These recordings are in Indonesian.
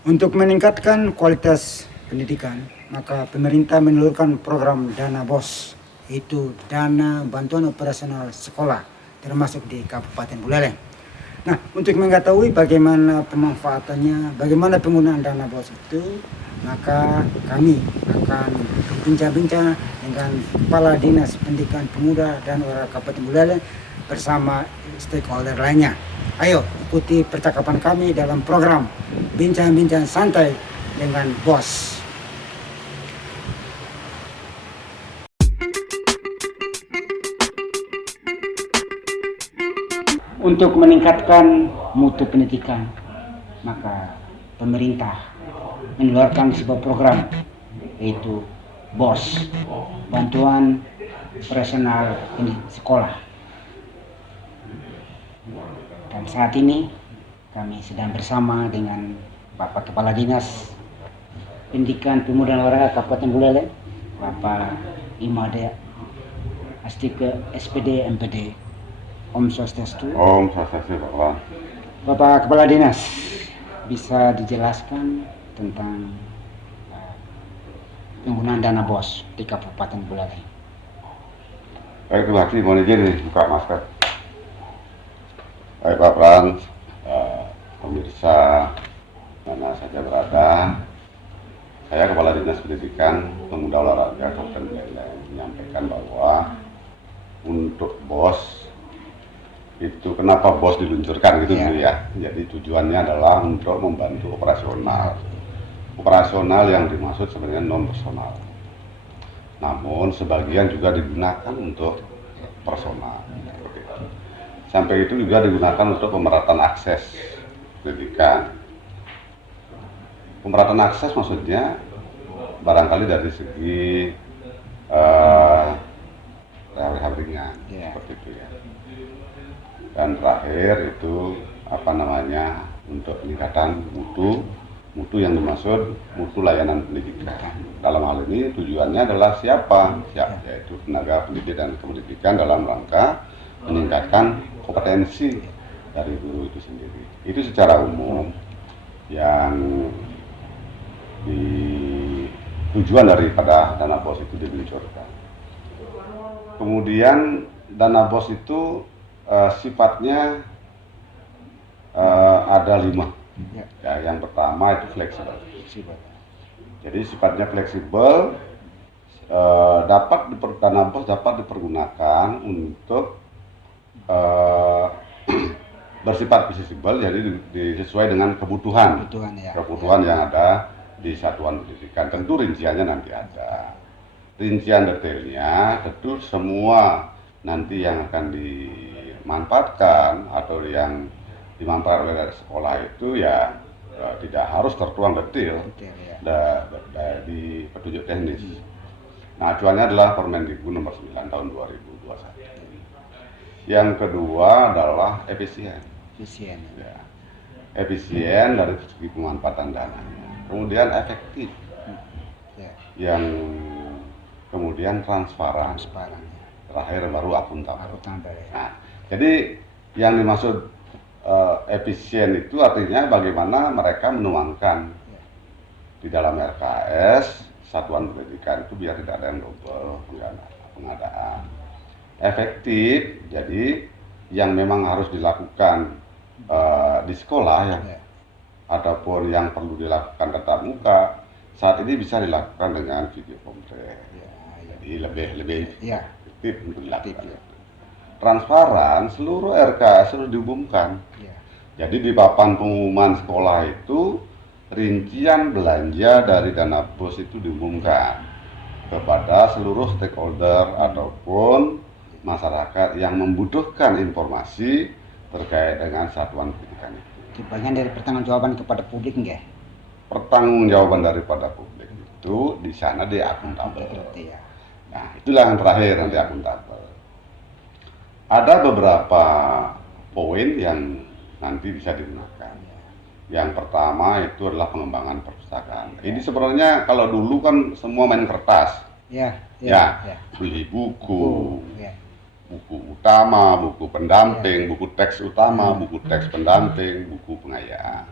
Untuk meningkatkan kualitas pendidikan, maka pemerintah menelurkan program Dana BOS, yaitu Dana Bantuan Operasional Sekolah, termasuk di Kabupaten Buleleng. Nah, untuk mengetahui bagaimana pemanfaatannya, bagaimana penggunaan dana BOS itu, maka kami akan berbincang-bincang dengan Kepala Dinas Pendidikan Pemuda dan Olahraga Kabupaten Buleleng bersama stakeholder lainnya. Ayo ikuti percakapan kami dalam program Bincang-Bincang Santai dengan Bos. Untuk meningkatkan mutu pendidikan, maka pemerintah mengeluarkan sebuah program, yaitu BOS, Bantuan Operasional Sekolah. Dan saat ini kami sedang bersama dengan Bapak Kepala Dinas Pendidikan Pemuda dan Olahraga Kabupaten Buleleng, Bapak Imade Astike SPD MPD. Om Swastiastu. Om Swastiastu, Bapak. Bapak Kepala Dinas, bisa dijelaskan tentang penggunaan dana BOS di Kabupaten Buleleng? Baik, terima kasih. Mohon izin nih, buka masker. Baik, Pak Frans, pemirsa mana saja berada, saya Kepala Dinas Pendidikan Pemuda Olahraga Kabupaten Buleleng menyampaikan bahwa untuk BOS itu kenapa BOS diluncurkan gitu dulu ya. Jadi tujuannya adalah untuk membantu operasional yang dimaksud sebenarnya non personal. Namun sebagian juga digunakan untuk personal. Sampai itu juga digunakan untuk pemerataan akses pendidikan. Pemerataan akses maksudnya barangkali dari segi rehab ringan, seperti itu ya. Dan terakhir itu untuk peningkatan mutu yang dimaksud mutu layanan pendidikan. Dalam hal ini tujuannya adalah siapa? Yaitu tenaga pendidik dan kependidikan dalam rangka meningkatkan kompetensi dari guru itu sendiri. Itu secara umum yang tujuan daripada dana BOS itu diluncurkan. Kemudian dana BOS itu sifatnya ada 5. Ya, yang pertama itu fleksibel. Jadi sifatnya fleksibel, dana BOS dapat dipergunakan untuk bersifat fleksibel, jadi sesuai dengan kebutuhan yang ada di satuan pendidikan. Tentu rinciannya nanti ada. Rincian detailnya tentu semua nanti yang akan dimanfaatkan atau yang dimanfaatkan oleh sekolah itu ya tidak harus tertuang detail di petunjuk teknis. Nah, acuannya adalah Permendikbud nomor 9 tahun 2021. Yang kedua adalah efisien. Ya. Efisien dari segi pemanfaatan dananya. Kemudian efektif. Yang kemudian transparan. Terakhir baru akuntabel. Nah, jadi yang dimaksud efisien itu artinya bagaimana mereka menuangkan di dalam RKS satuan pendidikan itu biar tidak ada yang double pengadaan. Efektif, jadi yang memang harus dilakukan di sekolah ya, ataupun yang perlu dilakukan tatap muka saat ini bisa dilakukan dengan video conference. Jadi lebih efektif untuk dilakukan. Transparan, seluruh RKS harus diumumkan. Jadi di papan pengumuman sekolah itu rincian belanja dari dana BOS itu diumumkan kepada seluruh stakeholder ataupun masyarakat yang membutuhkan informasi terkait dengan satuan pendidikan itu. Bagian dari pertanggungjawaban kepada publik enggak? Pertanggungjawaban daripada publik itu di sana dia akuntabel. Nah, itulah yang terakhir nanti akuntabel. Ada beberapa poin yang nanti bisa digunakan. Yang pertama itu adalah pengembangan perpustakaan. Ini sebenarnya kalau dulu kan semua main kertas. Beli buku, buku utama, buku pendamping, buku teks utama, buku teks pendamping, buku pengayaan.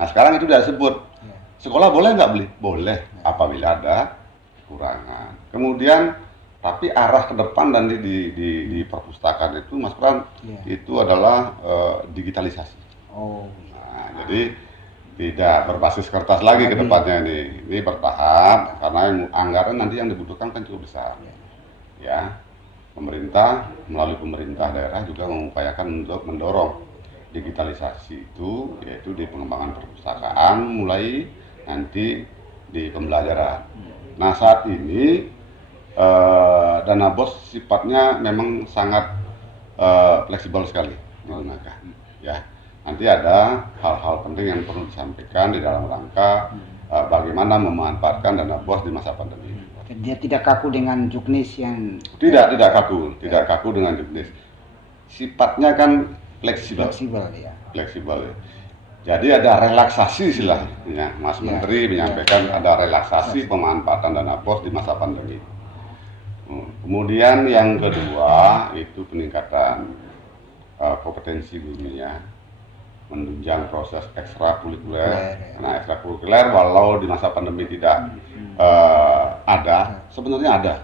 Nah sekarang itu sudah disebut. Ya. Sekolah boleh nggak beli? Boleh, apabila ada kekurangan. Kemudian, tapi arah ke depan dan di perpustakaan itu, Mas Pran, Ya. itu adalah digitalisasi. Oh. Nah, jadi tidak berbasis kertas lagi ke depannya ini bertahap, karena anggaran nanti yang dibutuhkan kan cukup besar. Ya, pemerintah melalui pemerintah daerah juga mengupayakan untuk mendorong digitalisasi itu, yaitu di pengembangan perpustakaan mulai nanti di pembelajaran. Nah saat ini dana BOS sifatnya memang sangat fleksibel sekali digunakan. Ya, nanti ada hal-hal penting yang perlu disampaikan di dalam rangka bagaimana memanfaatkan dana BOS di masa pandemi. Dia tidak kaku dengan juknis yang tidak kaku dengan juknis. Sifatnya kan fleksibel. Fleksibel. Jadi ada relaksasi istilahnya, Mas Menteri menyampaikan ada relaksasi pemanfaatan dana BOS di masa pandemi. Kemudian yang kedua itu peningkatan kompetensi gurunya, menunjang proses ekstrakurikuler. Nah ekstrakurikuler walau di masa pandemi tidak ada, sebenarnya ada.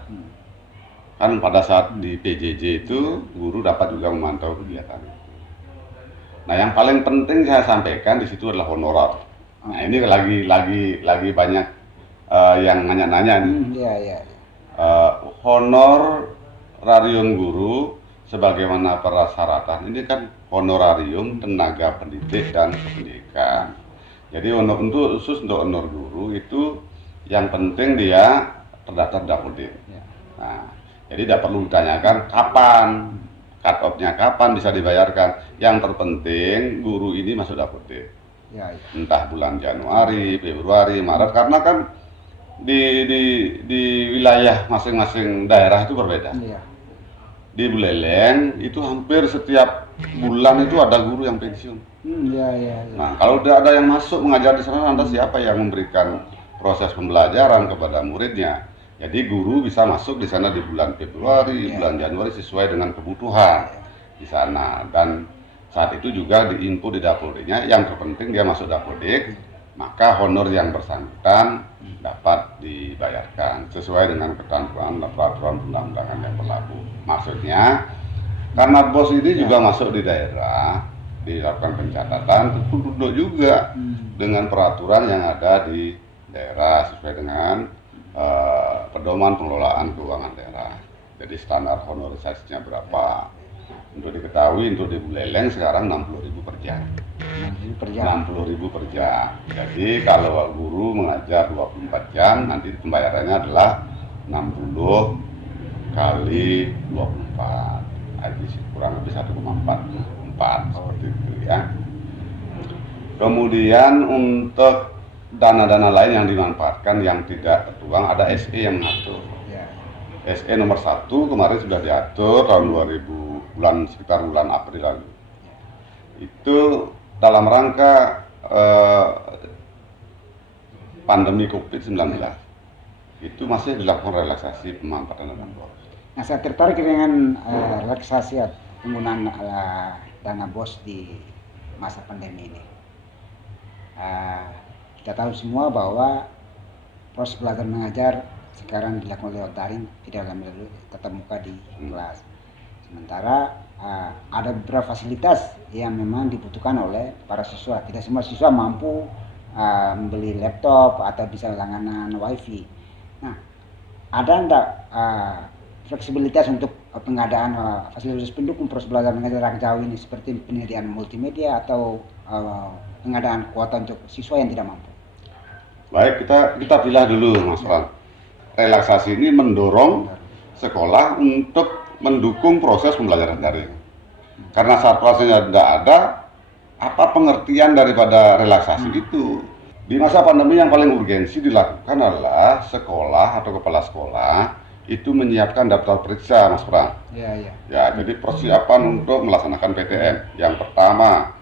Kan pada saat di PJJ itu guru dapat juga memantau kegiatan itu. Nah yang paling penting saya sampaikan di situ adalah honorar. Nah ini lagi banyak yang nanya-nanya nih. Honorarium guru sebagaimana persyaratan ini kan honorarium tenaga pendidik dan kependidikan. Jadi untuk khusus untuk honor guru itu yang penting dia terdaftar Dapodik. Nah, jadi tidak perlu ditanyakan kapan cut off-nya, kapan bisa dibayarkan. Yang terpenting guru ini masuk Dapodik. Entah bulan Januari, Februari, Maret, karena kan di wilayah masing-masing daerah itu berbeda. Di Buleleng itu hampir setiap bulan itu ada guru yang pensiun. Nah, kalau tidak ada yang masuk mengajar di sana, lantas siapa yang memberikan proses pembelajaran kepada muridnya? Jadi guru bisa masuk di sana di bulan Februari, bulan Januari sesuai dengan kebutuhan di sana. Dan saat itu juga diinput di Dapodiknya, yang terpenting dia masuk Dapodik, maka honor yang bersangkutan dapat dibayarkan sesuai dengan ketentuan peraturan undang-undangan yang berlaku. Maksudnya, karena BOS ini juga masuk di daerah, dilakukan pencatatan, tentu duduk juga dengan peraturan yang ada di daerah sesuai dengan pedoman pengelolaan keuangan daerah. Jadi standar honorisasinya berapa? Untuk diketahui, untuk di Buleleng sekarang 60.000 per jam. 60.000 per jam. Jadi kalau guru mengajar 24 jam, nanti pembayarannya adalah 60 kali 24. Jadi kurang lebih 1,44 seperti itu ya. Kemudian untuk dana-dana lain yang dimanfaatkan yang tidak tertuang, ada SE yang mengatur. SE nomor 1 kemarin sudah diatur tahun 2000 sekitar bulan April lalu. Itu dalam rangka pandemi COVID-19. Itu masih dilakukan relaksasi pemanfaatan dana BOS. Nah, saya tertarik dengan relaksasi penggunaan dana BOS di masa pandemi ini. Kita tahu semua bahwa proses belajar mengajar sekarang dilakukan lewat daring, tidak melalui tatap muka di kelas. Sementara ada beberapa fasilitas yang memang dibutuhkan oleh para siswa. Tidak semua siswa mampu membeli laptop atau bisa langganan wifi. Nah, ada enggak fleksibilitas untuk pengadaan fasilitas pendukung proses belajar mengajar jarak jauh ini, seperti penyediaan multimedia atau pengadaan kuota untuk siswa yang tidak mampu? Baik, kita pilah dulu, Mas Pran. Relaksasi ini mendorong sekolah untuk mendukung proses pembelajaran daring. Karena saat prosesnya tidak ada, apa pengertian daripada relaksasi itu? Di masa pandemi yang paling urgensi dilakukan adalah sekolah atau kepala sekolah itu menyiapkan daftar periksa, Mas Pran. Ya, jadi persiapan untuk melaksanakan PTM. Yang pertama,